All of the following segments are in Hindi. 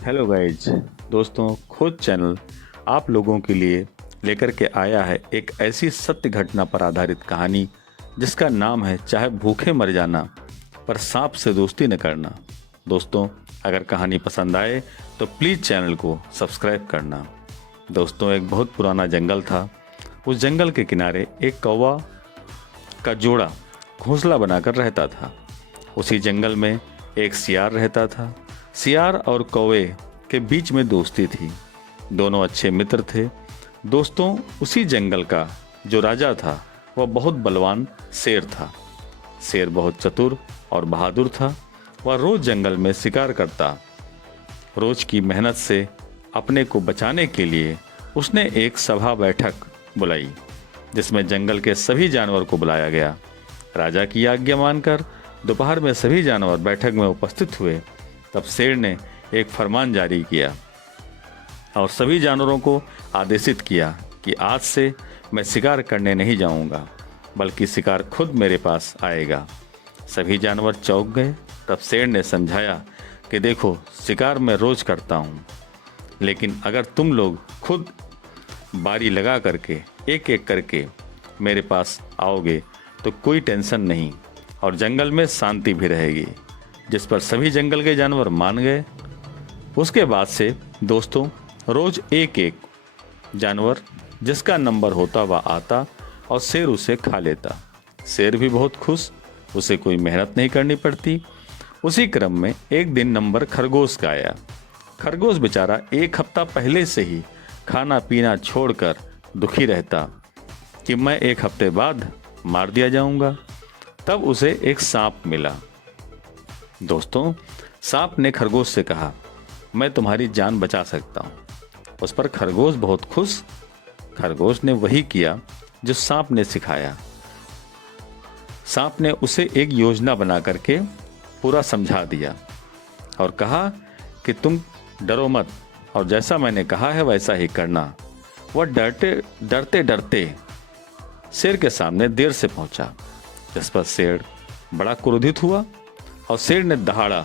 Hello guys. दोस्तों, खोज चैनल आप लोगों के लिए लेकर के आया है एक ऐसी सत्य घटना पर आधारित कहानी जिसका नाम है चाहे भूखे मर जाना पर सांप से दोस्ती न करना। दोस्तों, अगर कहानी पसंद आए तो प्लीज़ चैनल को सब्सक्राइब करना। दोस्तों, एक बहुत पुराना जंगल था। उस जंगल के किनारे एक कौवा का जोड़ा घोंसला बनाकर रहता था। उसी जंगल में एक सियार रहता था। सियार और कौवे के बीच में दोस्ती थी। दोनों अच्छे मित्र थे। दोस्तों, उसी जंगल का जो राजा था वह बहुत बलवान शेर था। शेर बहुत चतुर और बहादुर था। वह रोज जंगल में शिकार करता। रोज की मेहनत से अपने को बचाने के लिए उसने एक सभा बैठक बुलाई जिसमें जंगल के सभी जानवर को बुलाया गया। राजा की आज्ञा मानकर दोपहर में सभी जानवर बैठक में उपस्थित हुए। तब शेर ने एक फरमान जारी किया और सभी जानवरों को आदेशित किया कि आज से मैं शिकार करने नहीं जाऊंगा, बल्कि शिकार खुद मेरे पास आएगा। सभी जानवर चौंक गए। तब शेर ने समझाया कि देखो, शिकार मैं रोज करता हूँ, लेकिन अगर तुम लोग खुद बारी लगा करके एक एक करके मेरे पास आओगे तो कोई टेंशन नहीं और जंगल में शांति भी रहेगी। जिस पर सभी जंगल के जानवर मान गए। उसके बाद से दोस्तों, रोज एक एक जानवर जिसका नंबर होता वह आता और शेर उसे खा लेता। शेर भी बहुत खुश, उसे कोई मेहनत नहीं करनी पड़ती। उसी क्रम में एक दिन नंबर खरगोश का आया। खरगोश बेचारा एक हफ्ता पहले से ही खाना पीना छोड़कर दुखी रहता कि मैं एक हफ्ते बाद मार दिया जाऊंगा। तब उसे एक सांप मिला। दोस्तों, सांप ने खरगोश से कहा, मैं तुम्हारी जान बचा सकता हूँ। उस पर खरगोश बहुत खुश। खरगोश ने वही किया जो सांप ने सिखाया। सांप ने उसे एक योजना बना करके पूरा समझा दिया और कहा कि तुम डरो मत और जैसा मैंने कहा है वैसा ही करना। वह डरते डरते शेर के सामने देर से पहुंचा। जिस पर शेर बड़ा क्रोधित हुआ और शेर ने दहाड़ा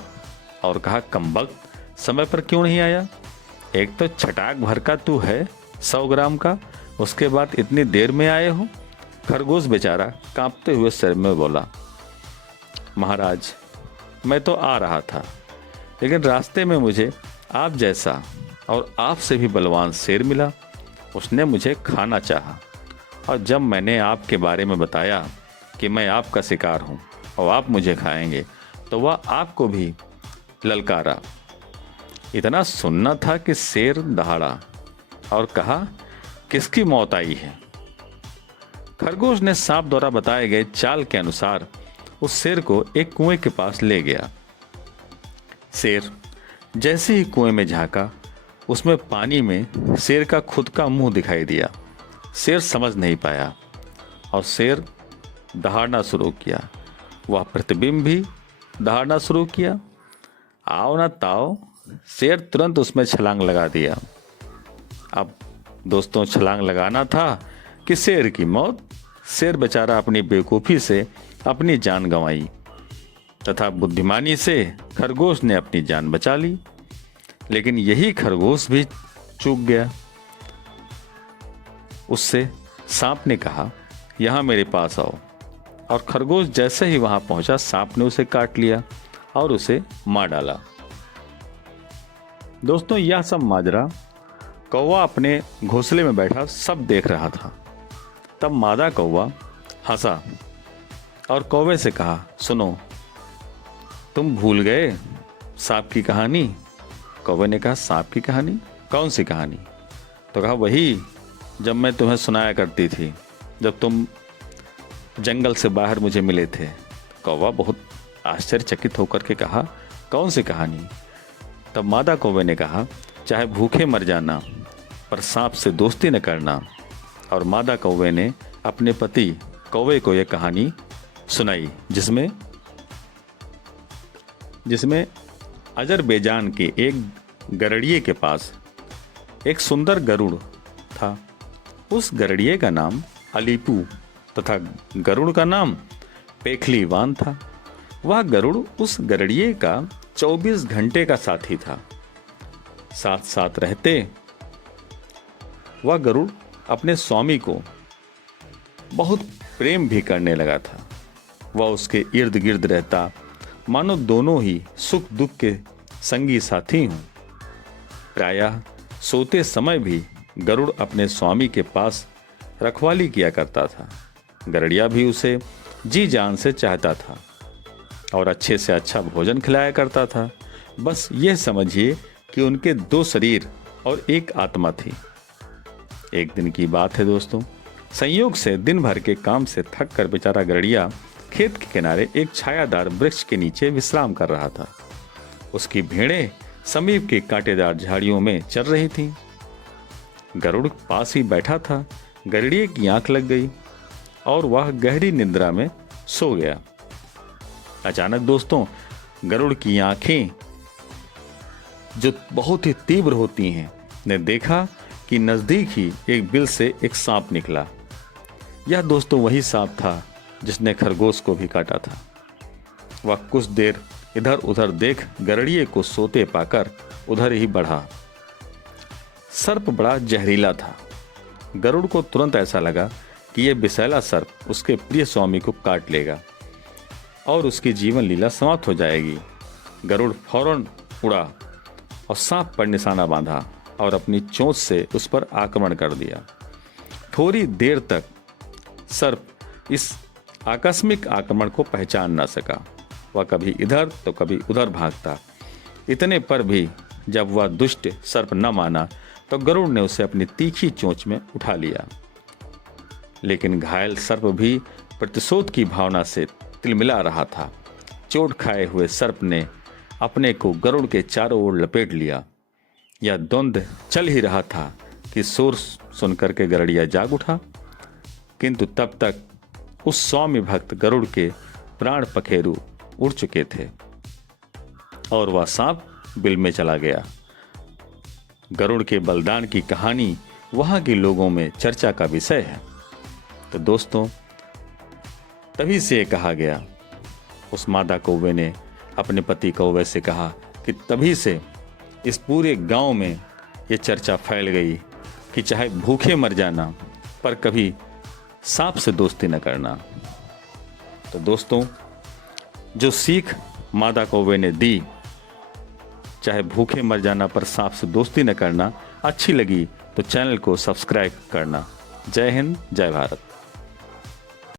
और कहा, कमबख्त, समय पर क्यों नहीं आया? एक तो छटाक भर का तू है 100 ग्राम का, उसके बाद इतनी देर में आए हो। खरगोश बेचारा कांपते हुए सिर में बोला, महाराज, मैं तो आ रहा था, लेकिन रास्ते में मुझे आप जैसा और आपसे भी बलवान शेर मिला। उसने मुझे खाना चाहा और जब मैंने आपके बारे में बताया कि मैं आपका शिकार हूँ और आप मुझे खाएंगे, तो वह आपको भी ललकारा। इतना सुनना था कि शेर दहाड़ा और कहा, किसकी मौत आई है? खरगोश ने सांप द्वारा बताए गए चाल के अनुसार उस शेर को एक कुएं के पास ले गया। शेर जैसे ही कुएं में झांका, उसमें पानी में शेर का खुद का मुंह दिखाई दिया। शेर समझ नहीं पाया और शेर दहाड़ना शुरू किया। वह प्रतिबिंब भी दहाड़ना शुरू किया। आओ ना ताओ, शेर तुरंत उसमें छलांग लगा दिया। अब दोस्तों, छलांग लगाना था कि शेर की मौत। शेर बेचारा अपनी बेवकूफ़ी से अपनी जान गंवाई तथा बुद्धिमानी से खरगोश ने अपनी जान बचा ली। लेकिन यही खरगोश भी चूक गया। उससे सांप ने कहा, यहाँ मेरे पास आओ। और खरगोश जैसे ही वहां पहुंचा, सांप ने उसे काट लिया और उसे मार डाला। दोस्तों, यह सब माजरा कौवा अपने घोंसले में बैठा सब देख रहा था। तब मादा कौवा हंसा और कौवे से कहा, सुनो, तुम भूल गए सांप की कहानी? कौवे ने कहा, सांप की कहानी? कौन सी कहानी? तो कहा, वही जब मैं तुम्हें सुनाया करती थी जब तुम जंगल से बाहर मुझे मिले थे। कौवा बहुत आश्चर्यचकित होकर के कहा, कौन सी कहानी? तब मादा कौवे ने कहा, चाहे भूखे मर जाना पर सांप से दोस्ती न करना। और मादा कौवे ने अपने पति कौवे को यह कहानी सुनाई जिसमें अजरबैजान के एक गरुड़िए के पास एक सुंदर गरुड़ था। उस गरुड़िए का नाम अलीपू तथा गरुड़ का नाम पेखलीवान था। वह गरुड़ उस गरुड़िए का 24 घंटे का साथी था। साथ साथ रहते। वह गरुड़ अपने स्वामी को बहुत प्रेम भी करने लगा था। वह उसके इर्द गिर्द रहता, मानो दोनों ही सुख दुख के संगी साथी हों। प्रायः सोते समय भी गरुड़ अपने स्वामी के पास रखवाली किया करता था। गरुड़िया भी उसे जी जान से चाहता था और अच्छे से अच्छा भोजन खिलाया करता था। बस यह समझिए कि उनके दो शरीर और एक आत्मा थी। एक दिन की बात है दोस्तों, संयोग से दिन भर के काम से थक कर बेचारा गरुड़िया खेत के किनारे एक छायादार वृक्ष के नीचे विश्राम कर रहा था। उसकी भेड़ें समीप के कांटेदार झाड़ियों में चल रही थीं। गरुड़ पास ही बैठा था। गरुड़िए की आंख लग गई और वह गहरी निद्रा में सो गया। अचानक दोस्तों, गरुड़ की आंखें जो बहुत ही तीव्र होती हैं, ने देखा कि नजदीक ही एक बिल से एक सांप निकला। यह दोस्तों वही सांप था जिसने खरगोश को भी काटा था। वह कुछ देर इधर उधर देख गरुड़िए को सोते पाकर उधर ही बढ़ा। सर्प बड़ा जहरीला था। गरुड़ को तुरंत ऐसा लगा कि यह विषैला सर्प उसके प्रिय स्वामी को काट लेगा और उसकी जीवन लीला समाप्त हो जाएगी। गरुड़ फौरन उड़ा और सांप पर निशाना बांधा और अपनी चोंच से उस पर आक्रमण कर दिया। थोड़ी देर तक सर्प इस आकस्मिक आक्रमण को पहचान न सका। वह कभी इधर तो कभी उधर भागता। इतने पर भी जब वह दुष्ट सर्प न माना तो गरुड़ ने उसे अपनी तीखी चोंच में उठा लिया। लेकिन घायल सर्प भी प्रतिशोध की भावना से तिलमिला रहा था। चोट खाए हुए सर्प ने अपने को गरुड़ के चारों ओर लपेट लिया। यह द्वंद्व चल ही रहा था कि शोर सुनकर के गरुड़िया जाग उठा, किंतु तब तक उस स्वामी भक्त गरुड़ के प्राण पखेरु उड़ चुके थे और वह सांप बिल में चला गया। गरुड़ के बलिदान की कहानी वहां के लोगों में चर्चा का विषय है। तो दोस्तों, तभी से कहा गया, उस मादा कौवे ने अपने पति कौवे से कहा कि तभी से इस पूरे गांव में ये चर्चा फैल गई कि चाहे भूखे मर जाना पर कभी सांप से दोस्ती न करना। तो दोस्तों, जो सीख मादा कौवे ने दी, चाहे भूखे मर जाना पर सांप से दोस्ती न करना, अच्छी लगी तो चैनल को सब्सक्राइब करना। जय हिंद, जय भारत।